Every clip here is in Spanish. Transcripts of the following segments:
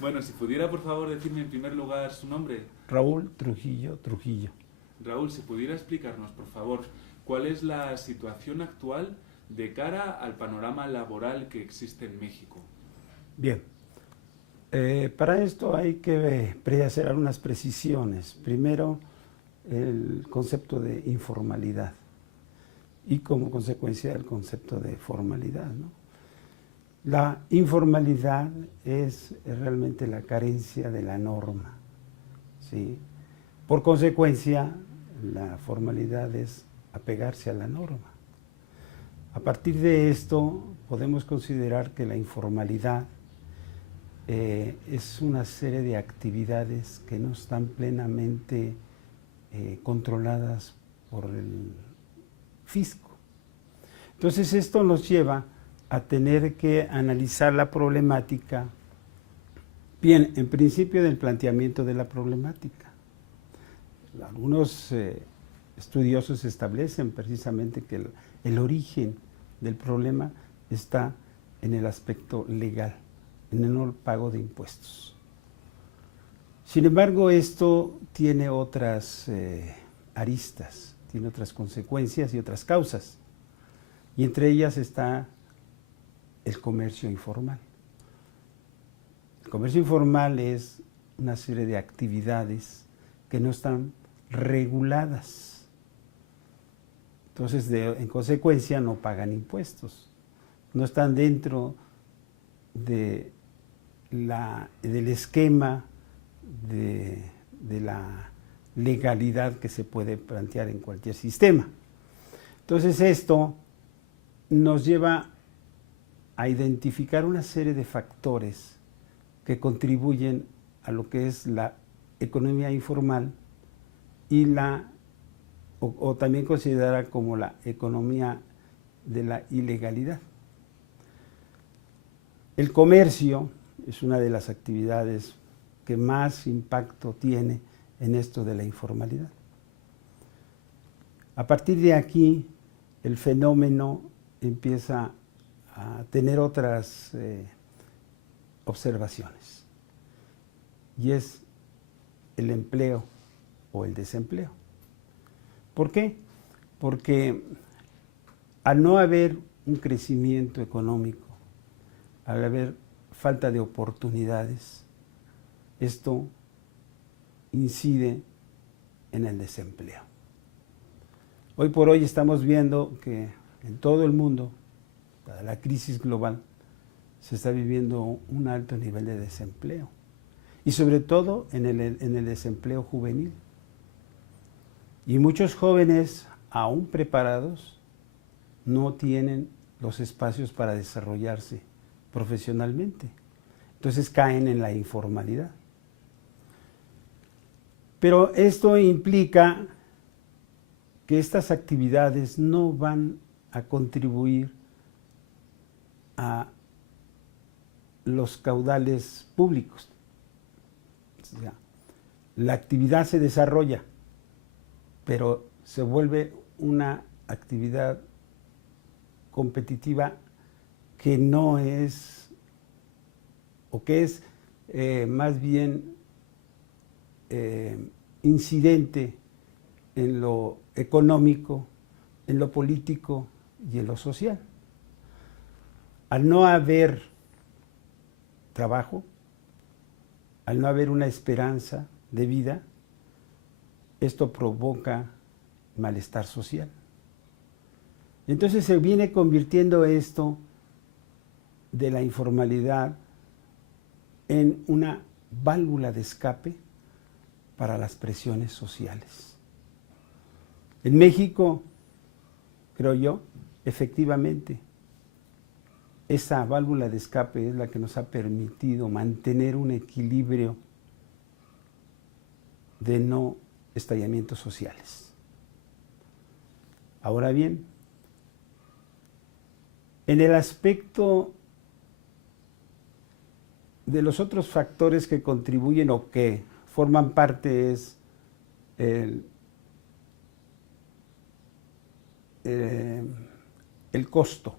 Bueno, si pudiera por favor decirme en primer lugar su nombre. Raúl Trujillo Trujillo. Raúl, si pudiera explicarnos por favor cuál es la situación actual de cara al panorama laboral que existe en México. Bien, para esto hay que hacer algunas precisiones. Primero, el concepto de informalidad y como consecuencia el concepto de formalidad, ¿no? La informalidad es realmente la carencia de la norma, ¿sí? Por consecuencia, la formalidad es apegarse a la norma. A partir de esto, podemos considerar que la informalidad es una serie de actividades que no están plenamente controladas por el fisco. Entonces esto nos lleva a tener que analizar la problemática, bien, en principio del planteamiento de la problemática. Algunos estudiosos establecen precisamente que el origen del problema está en el aspecto legal, en el no pago de impuestos. Sin embargo, esto tiene otras aristas, tiene otras consecuencias y otras causas, y entre ellas está el comercio informal. El comercio informal es una serie de actividades que no están reguladas. Entonces, en consecuencia, no pagan impuestos. No están dentro del esquema de la legalidad que se puede plantear en cualquier sistema. Entonces, esto nos lleva a identificar una serie de factores que contribuyen a lo que es la economía informal y o también considerada como la economía de la ilegalidad. El comercio es una de las actividades que más impacto tiene en esto de la informalidad. A partir de aquí, el fenómeno empieza a tener otras observaciones, y es el empleo o el desempleo. ¿Por qué? Porque al no haber un crecimiento económico, al haber falta de oportunidades, esto incide en el desempleo. Hoy por hoy estamos viendo que en todo el mundo, para la crisis global, se está viviendo un alto nivel de desempleo, y sobre todo en el desempleo juvenil. Y muchos jóvenes, aún preparados, no tienen los espacios para desarrollarse profesionalmente. Entonces caen en la informalidad. Pero esto implica que estas actividades no van a contribuir a los caudales públicos. O sea, la actividad se desarrolla, pero se vuelve una actividad competitiva que no es, o que es más bien incidente en lo económico, en lo político y en lo social. Al no haber trabajo, al no haber una esperanza de vida, esto provoca malestar social. Entonces se viene convirtiendo esto de la informalidad en una válvula de escape para las presiones sociales. En México, creo yo, efectivamente, esa válvula de escape es la que nos ha permitido mantener un equilibrio de no estallamientos sociales. Ahora bien, en el aspecto de los otros factores que contribuyen o que forman parte es el costo.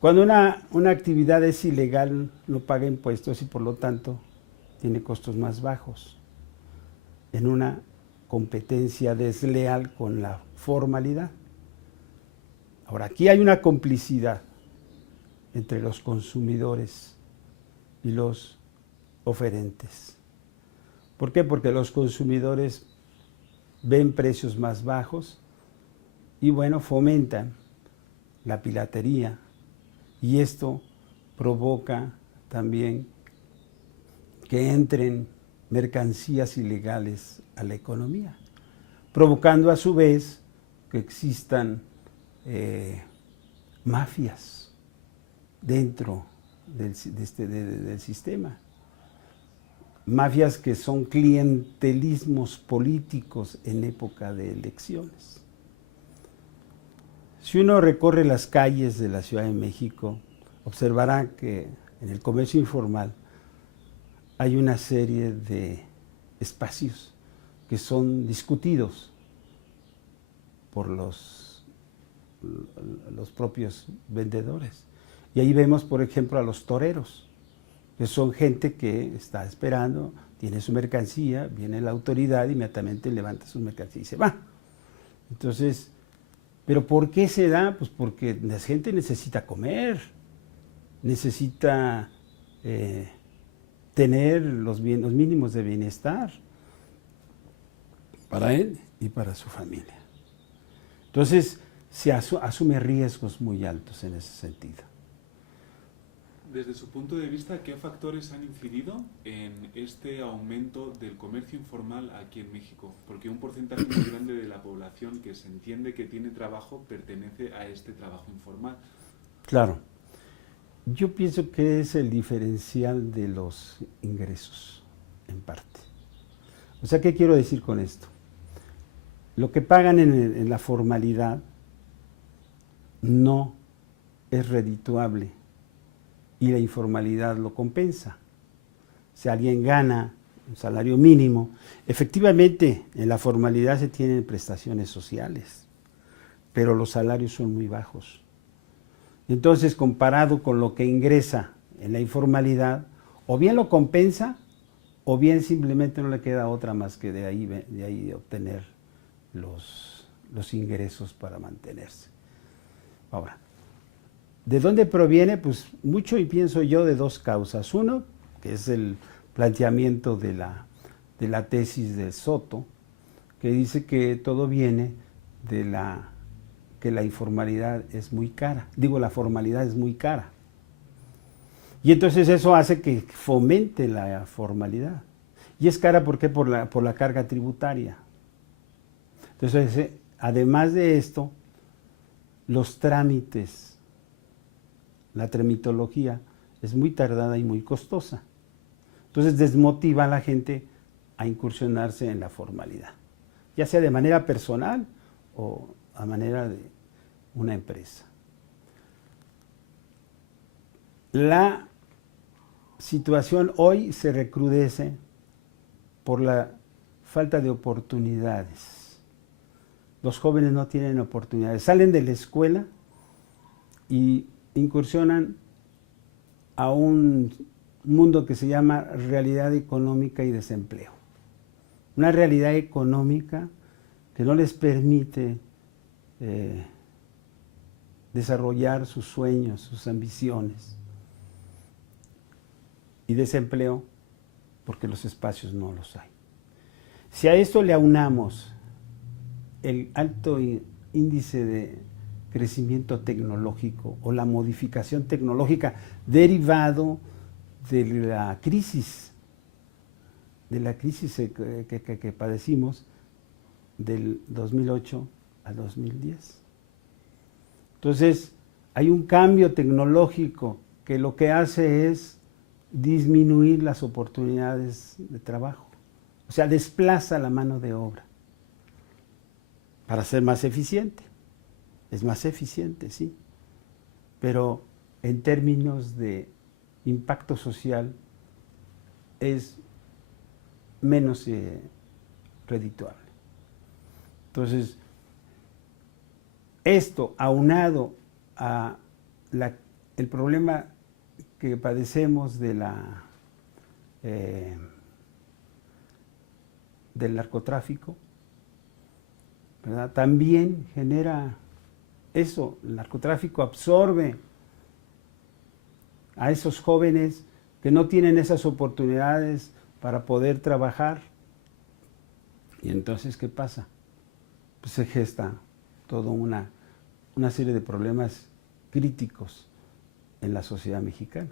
Cuando una actividad es ilegal, no paga impuestos y por lo tanto tiene costos más bajos en una competencia desleal con la formalidad. Ahora, aquí hay una complicidad entre los consumidores y los oferentes. ¿Por qué? Porque los consumidores ven precios más bajos y bueno, fomentan la piratería y esto provoca también que entren mercancías ilegales a la economía, provocando a su vez que existan mafias dentro del sistema. Mafias que son clientelismos políticos en época de elecciones. Si uno recorre las calles de la Ciudad de México, observará que en el comercio informal hay una serie de espacios que son discutidos por los propios vendedores. Y ahí vemos, por ejemplo, a los toreros, que son gente que está esperando, tiene su mercancía, viene la autoridad, inmediatamente levanta su mercancía y se va. Entonces, ¿pero por qué se da? Pues porque la gente necesita comer, necesita tener los mínimos de bienestar para él y para su familia. Entonces, se asume riesgos muy altos en ese sentido. Desde su punto de vista, ¿qué factores han incidido en este aumento del comercio informal aquí en México? Porque un porcentaje muy grande de la población que se entiende que tiene trabajo pertenece a este trabajo informal. Claro. Yo pienso que es el diferencial de los ingresos, en parte. O sea, ¿qué quiero decir con esto? Lo que pagan en la formalidad no es redituable y la informalidad lo compensa. Si alguien gana un salario mínimo, efectivamente en la formalidad se tienen prestaciones sociales, pero los salarios son muy bajos. Entonces, comparado con lo que ingresa en la informalidad, o bien lo compensa, o bien simplemente no le queda otra más que de ahí obtener los ingresos para mantenerse. Ahora, ¿de dónde proviene? Pues mucho, y pienso yo, de dos causas. Uno, que es el planteamiento de la tesis de Soto, que dice que todo viene de que la informalidad es muy cara. Digo, la formalidad es muy cara. Y entonces eso hace que fomente la formalidad. Y es cara, ¿por qué? Por la carga tributaria. Entonces, además de esto, los trámites, la tramitología es muy tardada y muy costosa. Entonces desmotiva a la gente a incursionarse en la formalidad, ya sea de manera personal o a manera de una empresa. La situación hoy se recrudece por la falta de oportunidades. Los jóvenes no tienen oportunidades, salen de la escuela y incursionan a un mundo que se llama realidad económica y desempleo. Una realidad económica que no les permite desarrollar sus sueños, sus ambiciones. Y desempleo porque los espacios no los hay. Si a esto le aunamos el alto índice de crecimiento tecnológico o la modificación tecnológica derivado de la crisis que padecimos del 2008 al 2010. Entonces, hay un cambio tecnológico que lo que hace es disminuir las oportunidades de trabajo. O sea, desplaza la mano de obra para ser más eficiente. Es más eficiente, sí, pero en términos de impacto social es menos redituable. Entonces, esto aunado a el problema que padecemos del narcotráfico, ¿verdad? También genera eso, el narcotráfico absorbe a esos jóvenes que no tienen esas oportunidades para poder trabajar. Y entonces, ¿qué pasa? Pues se gesta toda una serie de problemas críticos en la sociedad mexicana.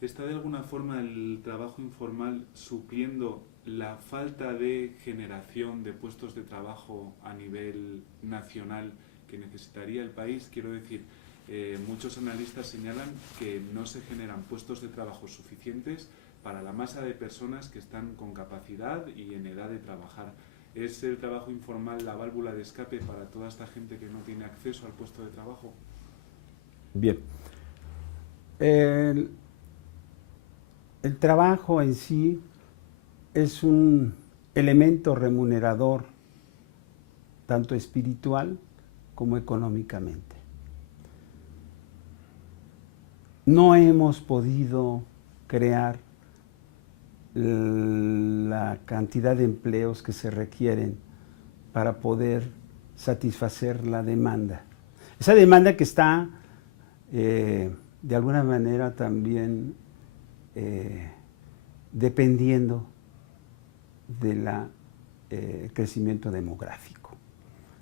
¿Está de alguna forma el trabajo informal supliendo la falta de generación de puestos de trabajo a nivel nacional que necesitaría el país? Quiero decir, muchos analistas señalan que no se generan puestos de trabajo suficientes para la masa de personas que están con capacidad y en edad de trabajar. ¿Es el trabajo informal la válvula de escape para toda esta gente que no tiene acceso al puesto de trabajo? Bien. El trabajo en sí es un elemento remunerador, tanto espiritual como económicamente. No hemos podido crear la cantidad de empleos que se requieren para poder satisfacer la demanda. Esa demanda que está de alguna manera también dependiendo del crecimiento demográfico.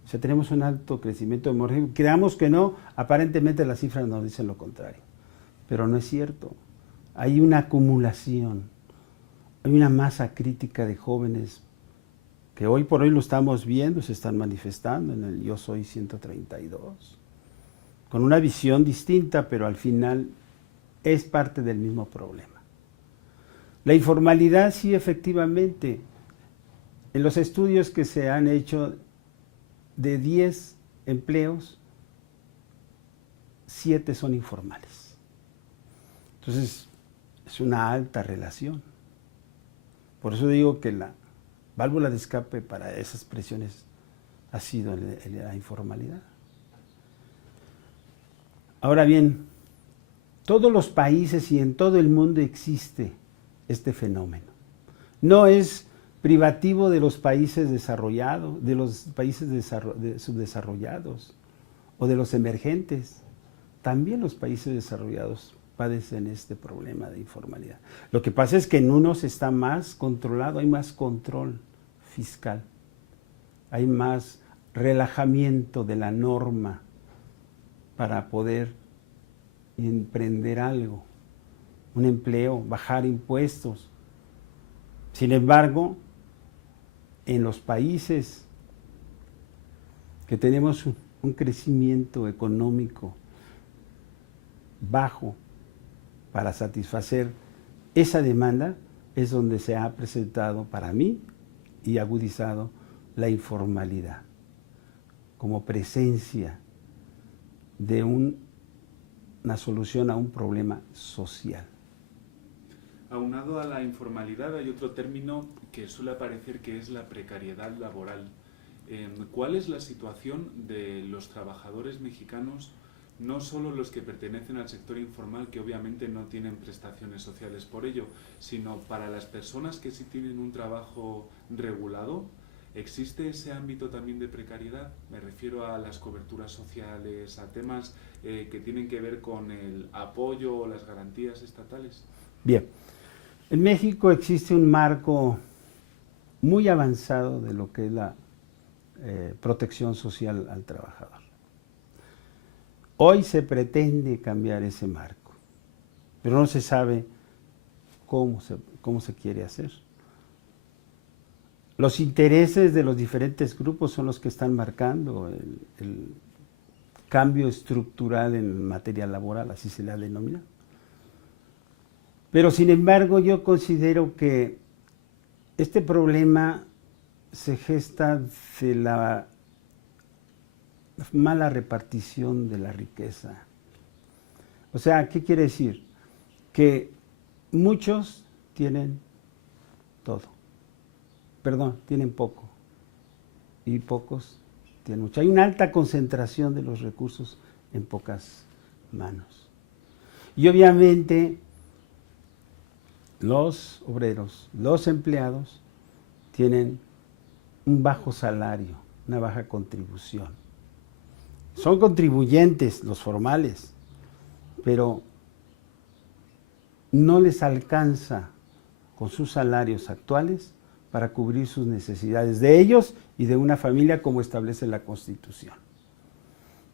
O sea, tenemos un alto crecimiento demográfico. Creamos que no, aparentemente las cifras nos dicen lo contrario, pero no es cierto. Hay una acumulación, hay una masa crítica de jóvenes que hoy por hoy lo estamos viendo, se están manifestando en el Yo Soy 132, con una visión distinta, pero al final es parte del mismo problema. La informalidad, sí, efectivamente, en los estudios que se han hecho, de 10 empleos, 7 son informales. Entonces, es una alta relación. Por eso digo que la válvula de escape para esas presiones ha sido la informalidad. Ahora bien, todos los países y en todo el mundo existe este fenómeno. No es privativo de los países desarrollados, de los países subdesarrollados o de los emergentes. También los países desarrollados padecen este problema de informalidad. Lo que pasa es que en unos está más controlado, hay más control fiscal, hay más relajamiento de la norma para poder emprender algo, un empleo, bajar impuestos. Sin embargo, en los países que tenemos un crecimiento económico bajo para satisfacer esa demanda, es donde se ha presentado para mí y agudizado la informalidad como presencia de una solución a un problema social. Aunado a la informalidad hay otro término que suele aparecer, que es la precariedad laboral. ¿Cuál es la situación de los trabajadores mexicanos, no solo los que pertenecen al sector informal, que obviamente no tienen prestaciones sociales por ello, sino para las personas que sí tienen un trabajo regulado? ¿Existe ese ámbito también de precariedad? Me refiero a las coberturas sociales, a temas que tienen que ver con el apoyo o las garantías estatales. Bien, en México existe un marco muy avanzado de lo que es la protección social al trabajador. Hoy se pretende cambiar ese marco, pero no se sabe cómo se quiere hacer. Los intereses de los diferentes grupos son los que están marcando el cambio estructural en materia laboral, así se le ha denominado. Pero sin embargo, yo considero que este problema se gesta de la mala repartición de la riqueza. O sea, ¿qué quiere decir? Que muchos tienen todo. Perdón, tienen poco. Y pocos tienen mucho. Hay una alta concentración de los recursos en pocas manos. Y obviamente los obreros, los empleados, tienen un bajo salario, una baja contribución. Son contribuyentes los formales, pero no les alcanza con sus salarios actuales para cubrir sus necesidades de ellos y de una familia como establece la Constitución.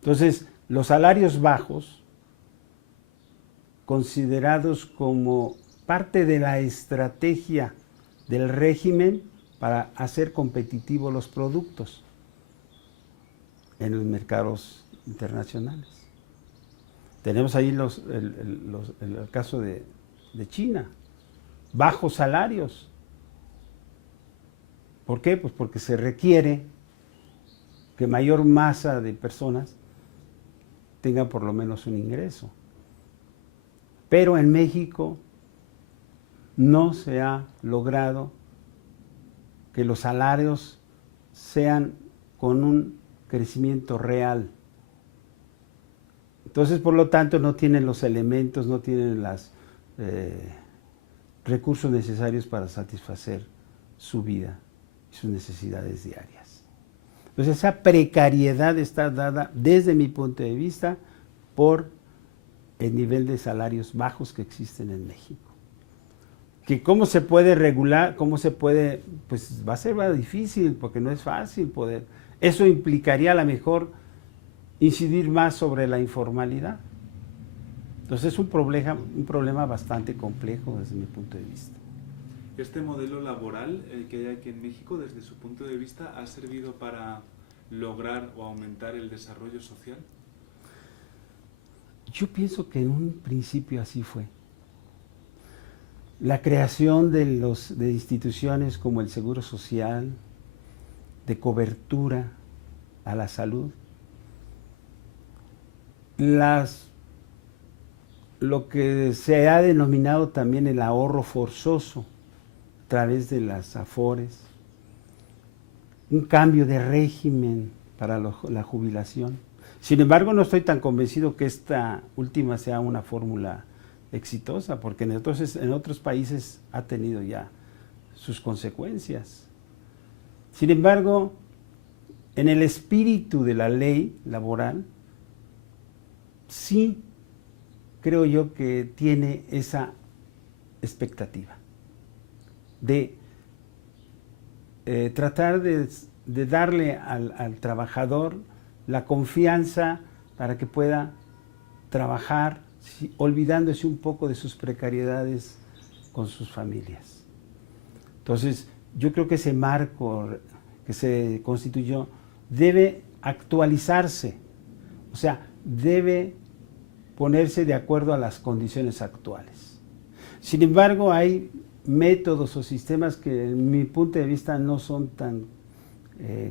Entonces, los salarios bajos, considerados como parte de la estrategia del régimen para hacer competitivos los productos en los mercados internacionales. Tenemos ahí el caso de China, bajos salarios. ¿Por qué? Pues porque se requiere que mayor masa de personas tenga por lo menos un ingreso. Pero en México no se ha logrado que los salarios sean con un crecimiento real. Entonces, por lo tanto, no tienen los elementos, no tienen los recursos necesarios para satisfacer su vida y sus necesidades diarias. Entonces, esa precariedad está dada, desde mi punto de vista, por el nivel de salarios bajos que existen en México. Que cómo se puede regular, cómo se puede, pues va a ser más difícil, porque no es fácil poder. Eso implicaría a lo mejor incidir más sobre la informalidad. Entonces es un problema bastante complejo desde mi punto de vista. ¿Este modelo laboral que hay aquí en México, desde su punto de vista, ha servido para lograr o aumentar el desarrollo social? Yo pienso que en un principio así fue. La creación de instituciones como el Seguro Social, de cobertura a la salud, lo que se ha denominado también el ahorro forzoso a través de las AFORES, un cambio de régimen para la jubilación. Sin embargo, no estoy tan convencido que esta última sea una fórmula exitosa, porque en otros países ha tenido ya sus consecuencias. Sin embargo, en el espíritu de la ley laboral, sí creo yo que tiene esa expectativa de tratar de darle al trabajador la confianza para que pueda trabajar olvidándose un poco de sus precariedades con sus familias. Entonces, yo creo que ese marco que se constituyó debe actualizarse, o sea, debe ponerse de acuerdo a las condiciones actuales. Sin embargo, hay métodos o sistemas que en mi punto de vista no son tan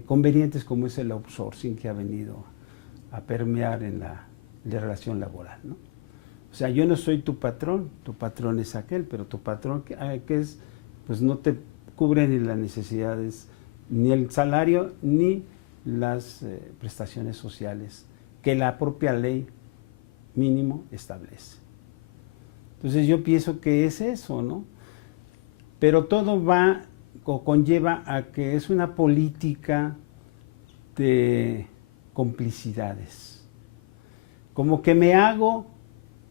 convenientes como es el outsourcing que ha venido a permear en la relación laboral, ¿no? O sea, yo no soy tu patrón es aquel, pero tu patrón que es, pues no te cubre ni las necesidades, ni el salario, ni las prestaciones sociales que la propia ley mínimo establece. Entonces yo pienso que es eso, ¿no? Pero todo va o conlleva a que es una política de complicidades. Como que me hago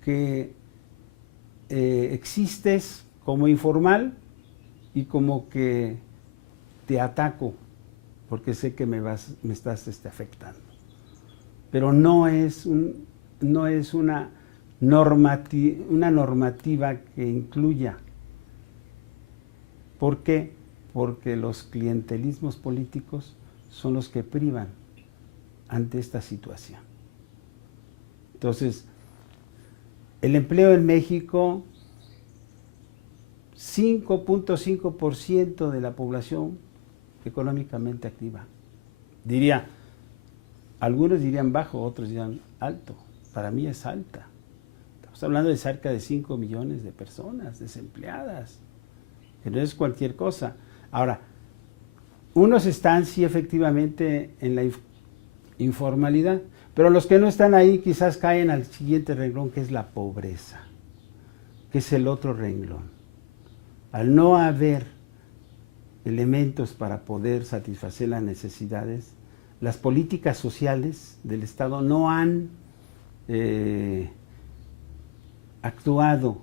que existes como informal y como que te ataco porque sé que me estás afectando. Pero no es una normativa que incluya. ¿Por qué? Porque los clientelismos políticos son los que privan ante esta situación. Entonces, el empleo en México, 5.5% de la población económicamente activa. Algunos dirían bajo, otros dirían alto. Para mí es alta. Estamos hablando de cerca de 5 millones de personas desempleadas, que no es cualquier cosa. Ahora, unos están sí efectivamente en la informalidad, Pero los que no están ahí quizás caen al siguiente renglón, que es la pobreza, que es el otro renglón. Al no haber elementos para poder satisfacer las necesidades, las políticas sociales del Estado no han actuado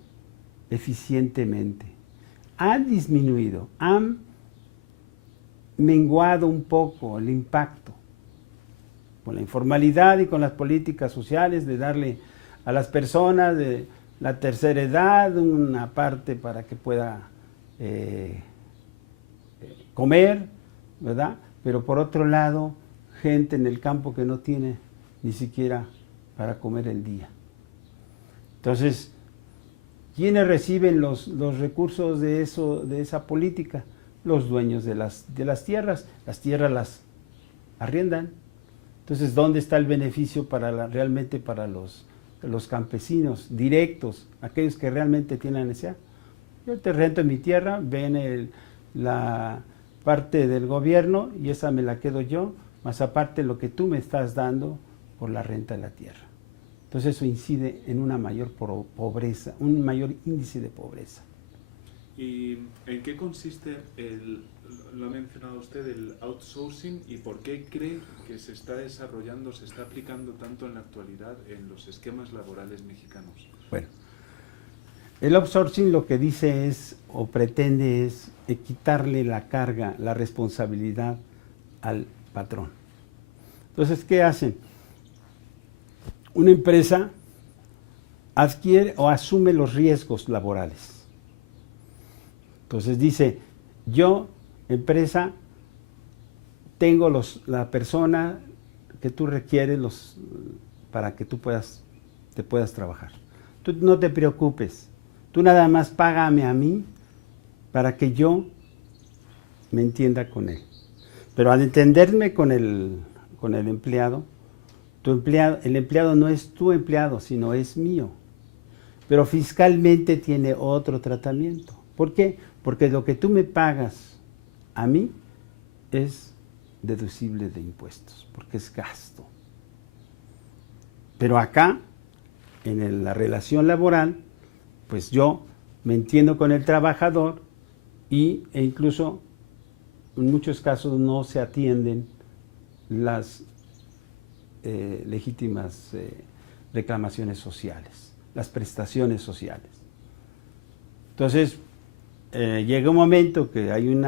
eficientemente. Han disminuido, han menguado un poco el impacto con la informalidad y con las políticas sociales de darle a las personas de la tercera edad una parte para que pueda comer, ¿verdad? Pero por otro lado, gente en el campo que no tiene ni siquiera para comer el día. Entonces, ¿quiénes reciben los recursos de esa política? Los dueños de las tierras. Las tierras las arriendan. Entonces, ¿dónde está el beneficio realmente para los campesinos directos, aquellos que realmente tienen necesidad? Yo te rento en mi tierra, ven la parte del gobierno y esa me la quedo yo, más aparte lo que tú me estás dando por la renta de la tierra. Entonces eso incide en una mayor pobreza, un mayor índice de pobreza. ¿Y en qué consiste lo ha mencionado usted, el outsourcing, y por qué cree que se está desarrollando, se está aplicando tanto en la actualidad en los esquemas laborales mexicanos? Bueno, el outsourcing lo que dice es, o pretende es, quitarle la carga, la responsabilidad al patrón. Entonces, ¿qué hacen? Una empresa adquiere o asume los riesgos laborales. Entonces dice, yo, empresa, tengo la persona que tú requieres para que tú te puedas trabajar. Tú no te preocupes, tú nada más págame a mí para que yo me entienda con él. Pero al entenderme con el empleado, el empleado no es tu empleado, sino es mío. Pero fiscalmente tiene otro tratamiento. ¿Por qué? Porque lo que tú me pagas a mí es deducible de impuestos, porque es gasto. Pero acá, en la relación laboral, pues yo me entiendo con el trabajador e incluso en muchos casos no se atienden las legítimas reclamaciones sociales, las prestaciones sociales. Entonces, llega un momento que hay un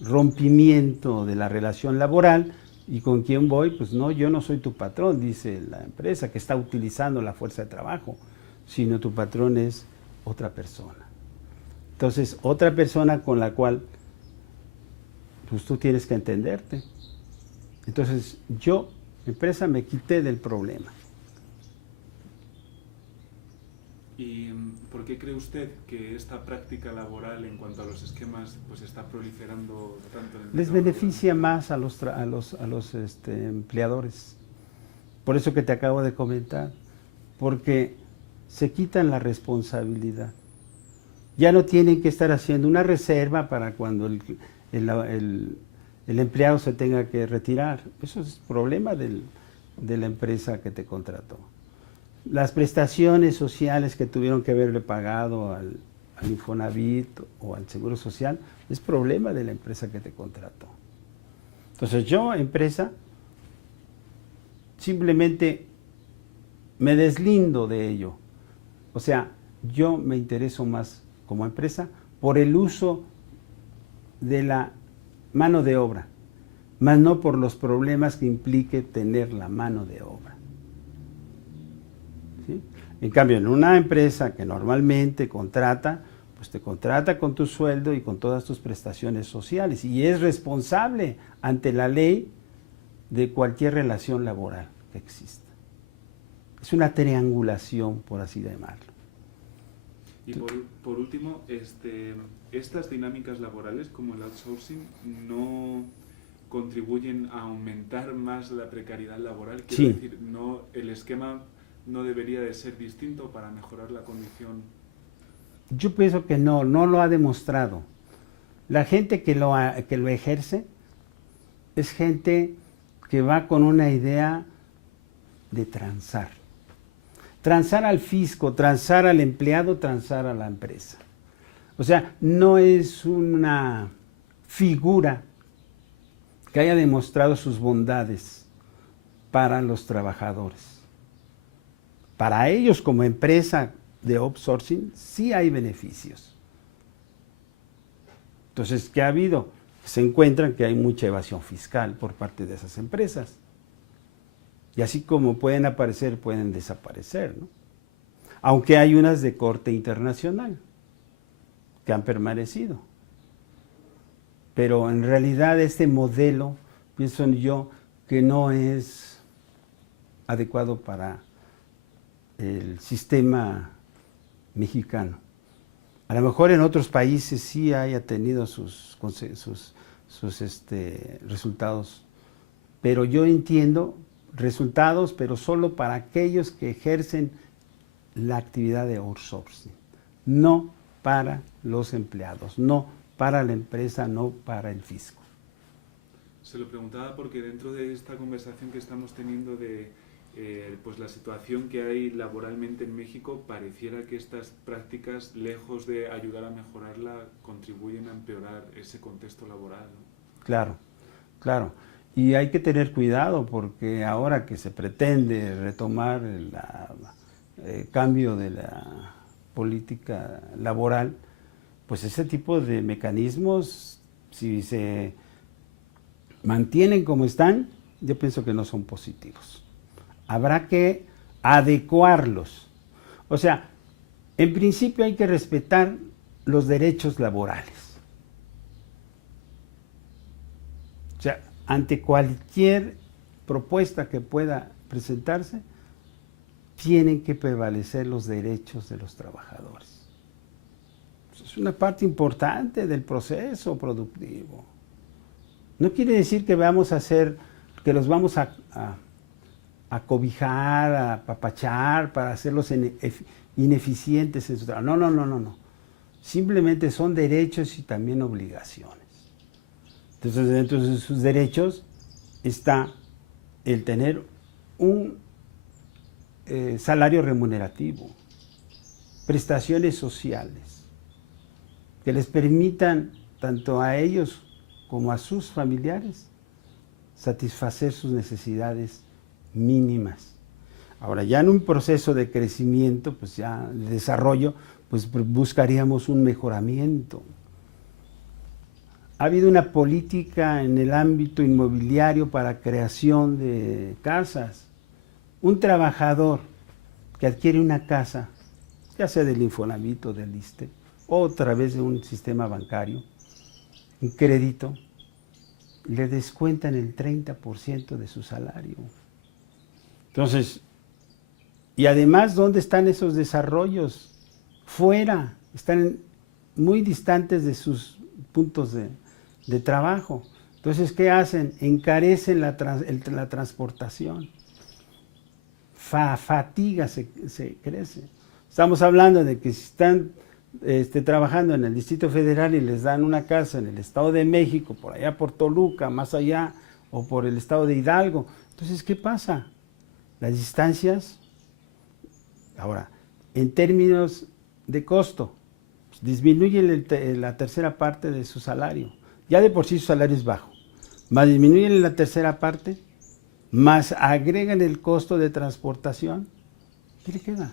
rompimiento de la relación laboral y ¿con quién voy? Pues no, yo no soy tu patrón, dice la empresa que está utilizando la fuerza de trabajo, sino tu patrón es otra persona. Entonces, otra persona con la cual pues tú tienes que entenderte. Entonces, yo, empresa, me quité del problema. ¿Y por qué cree usted que esta práctica laboral en cuanto a los esquemas pues está proliferando tanto en el Les beneficia más a los empleadores. Por eso que te acabo de comentar, porque se quitan la responsabilidad. Ya no tienen que estar haciendo una reserva para cuando el empleado se tenga que retirar. Eso es problema de la empresa que te contrató. Las prestaciones sociales que tuvieron que haberle pagado al Infonavit o al Seguro Social es problema de la empresa que te contrató. Entonces yo, empresa, simplemente me deslindo de ello. O sea, yo me intereso más como empresa por el uso de la mano de obra, más no por los problemas que implique tener la mano de obra. ¿Sí? En cambio, en una empresa que normalmente contrata, pues te contrata con tu sueldo y con todas tus prestaciones sociales y es responsable ante la ley de cualquier relación laboral que exista. Es una triangulación, por así llamarlo. Y por último, estas dinámicas laborales como el outsourcing no contribuyen a aumentar más la precariedad laboral. Quiero decir, el esquema no debería de ser distinto para mejorar la condición. Yo pienso que no lo ha demostrado. La gente que lo ejerce es gente que va con una idea de transar. Transar al fisco, transar al empleado, transar a la empresa. O sea, no es una figura que haya demostrado sus bondades para los trabajadores. Para ellos como empresa de outsourcing sí hay beneficios. Entonces, ¿qué ha habido? Se encuentran que hay mucha evasión fiscal por parte de esas empresas. Y así como pueden aparecer, pueden desaparecer, ¿no? Aunque hay unas de corte internacional que han permanecido. Pero en realidad este modelo, pienso yo, que no es adecuado para el sistema mexicano. A lo mejor en otros países sí haya tenido sus resultados, pero yo entiendo resultados, pero solo para aquellos que ejercen la actividad de outsourcing, no para los empleados, no para la empresa, no para el fisco. Se lo preguntaba porque dentro de esta conversación que estamos teniendo de pues la situación que hay laboralmente en México, pareciera que estas prácticas, lejos de ayudar a mejorarla, contribuyen a empeorar ese contexto laboral, ¿no? Claro, claro. Y hay que tener cuidado porque ahora que se pretende retomar el cambio de la política laboral, pues ese tipo de mecanismos, si se mantienen como están, yo pienso que no son positivos. Habrá que adecuarlos. O sea, en principio hay que respetar los derechos laborales. O sea, ante cualquier propuesta que pueda presentarse, tienen que prevalecer los derechos de los trabajadores. Es una parte importante del proceso productivo. No quiere decir que vamos a hacer, que los vamos a cobijar, a apapachar para hacerlos ineficientes en su trabajo. No, no, no, no, no. Simplemente son derechos y también obligaciones. Entonces, dentro de sus derechos está el tener un salario remunerativo, prestaciones sociales, que les permitan tanto a ellos como a sus familiares satisfacer sus necesidades mínimas. Ahora, ya en un proceso de crecimiento, pues ya de desarrollo, pues buscaríamos un mejoramiento. Ha habido una política en el ámbito inmobiliario para creación de casas. Un trabajador que adquiere una casa, ya sea del Infonavit o del ISSSTE, o a través de un sistema bancario, un crédito, le descuentan el 30% de su salario. Entonces, y además, ¿dónde están esos desarrollos? Fuera, están muy distantes de sus puntos de trabajo. Entonces, ¿qué hacen? Encarecen la transportación. Fatiga se crece. Estamos hablando de que si están trabajando en el Distrito Federal y les dan una casa en el Estado de México, por allá por Toluca, más allá, o por el Estado de Hidalgo, entonces, ¿qué pasa? Las distancias, ahora, en términos de costo, pues, disminuye la tercera parte de su salario. Ya de por sí su salario es bajo, más disminuyen la tercera parte, más agregan el costo de transportación. ¿Qué le queda?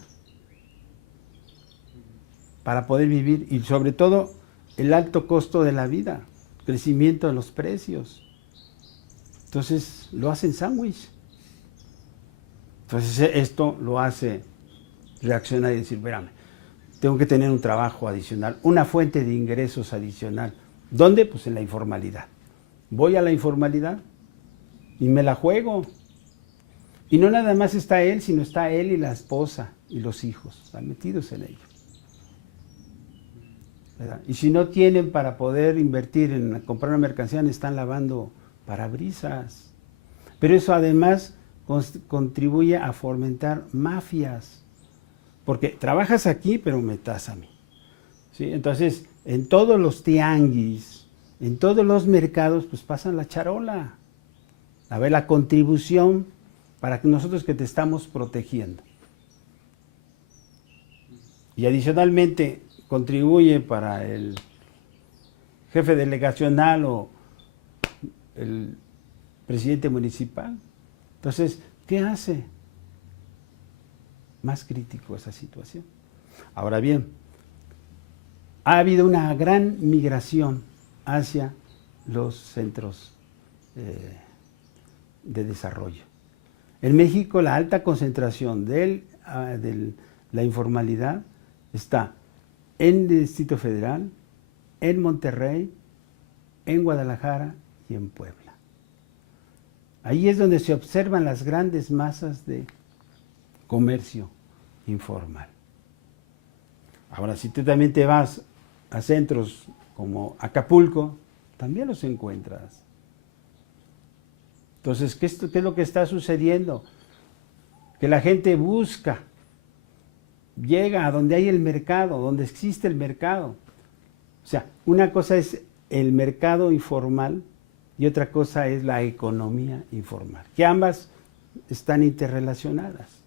Para poder vivir, y sobre todo el alto costo de la vida, crecimiento de los precios. Entonces lo hacen sándwich. Entonces esto lo hace reaccionar y decir, espérame, tengo que tener un trabajo adicional, una fuente de ingresos adicional. ¿Dónde? Pues en la informalidad. Voy a la informalidad y me la juego. Y no nada más está él, sino está él y la esposa y los hijos, están metidos en ello. ¿Verdad? Y si no tienen para poder invertir en comprar una mercancía, están lavando parabrisas. Pero eso además contribuye a fomentar mafias, porque trabajas aquí, pero me das a mí. ¿Sí? Entonces, en todos los tianguis, en todos los mercados, pues pasan la charola. A ver, la contribución para que nosotros que te estamos protegiendo. Y adicionalmente contribuye para el jefe delegacional o el presidente municipal. Entonces, ¿qué hace? Más crítico esa situación. Ahora bien, ha habido una gran migración hacia los centros de desarrollo. En México, la alta concentración de la informalidad está en el Distrito Federal, en Monterrey, en Guadalajara y en Puebla. Ahí es donde se observan las grandes masas de comercio informal. Ahora, si tú también te vas a centros como Acapulco, también los encuentras. Entonces, ¿qué es lo que está sucediendo? Que la gente busca, llega a donde hay el mercado, donde existe el mercado. O sea, una cosa es el mercado informal y otra cosa es la economía informal, que ambas están interrelacionadas.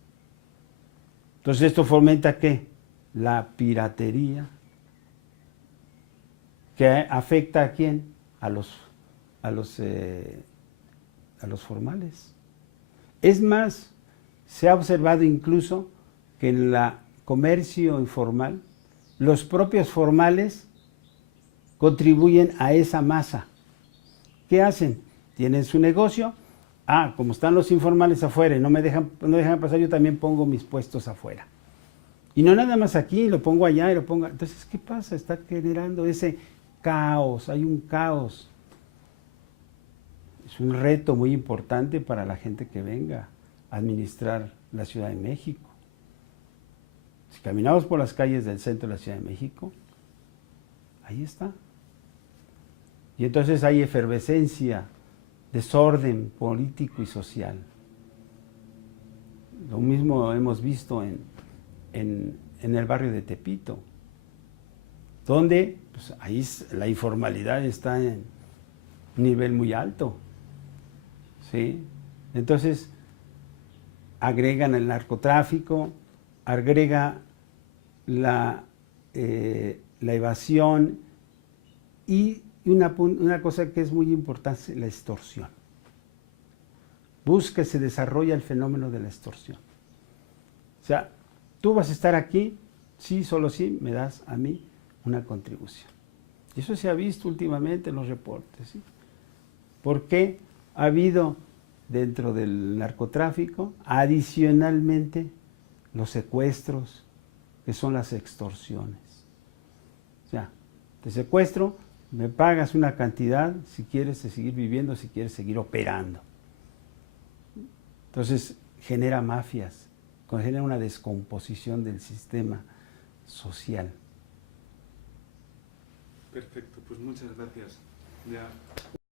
Entonces, ¿esto fomenta qué? La piratería, que afecta ¿a quién? A los formales. Es más, se ha observado incluso que en el comercio informal, los propios formales contribuyen a esa masa. ¿Qué hacen? Tienen su negocio. Como están los informales afuera y no dejan pasar, yo también pongo mis puestos afuera. Y no nada más aquí, lo pongo allá y lo pongo. Entonces, ¿qué pasa? Está generando ese caos, hay un caos. Es un reto muy importante para la gente que venga a administrar la Ciudad de México. Si caminamos por las calles del centro de la Ciudad de México, ahí está. Y entonces hay efervescencia, desorden político y social. Lo mismo hemos visto en el barrio de Tepito, donde pues, ahí la informalidad está en un nivel muy alto. ¿Sí? Entonces, agregan el narcotráfico, agrega la evasión y una cosa que es muy importante, la extorsión. Se desarrolla el fenómeno de la extorsión. O sea, tú vas a estar aquí, sí, solo sí, me das a mí una contribución. Y eso se ha visto últimamente en los reportes. ¿Sí? ¿Por qué ha habido dentro del narcotráfico adicionalmente los secuestros, que son las extorsiones? O sea, te secuestro, me pagas una cantidad si quieres seguir viviendo, si quieres seguir operando. Entonces genera mafias, genera una descomposición del sistema social. Perfecto, pues muchas gracias. Ya.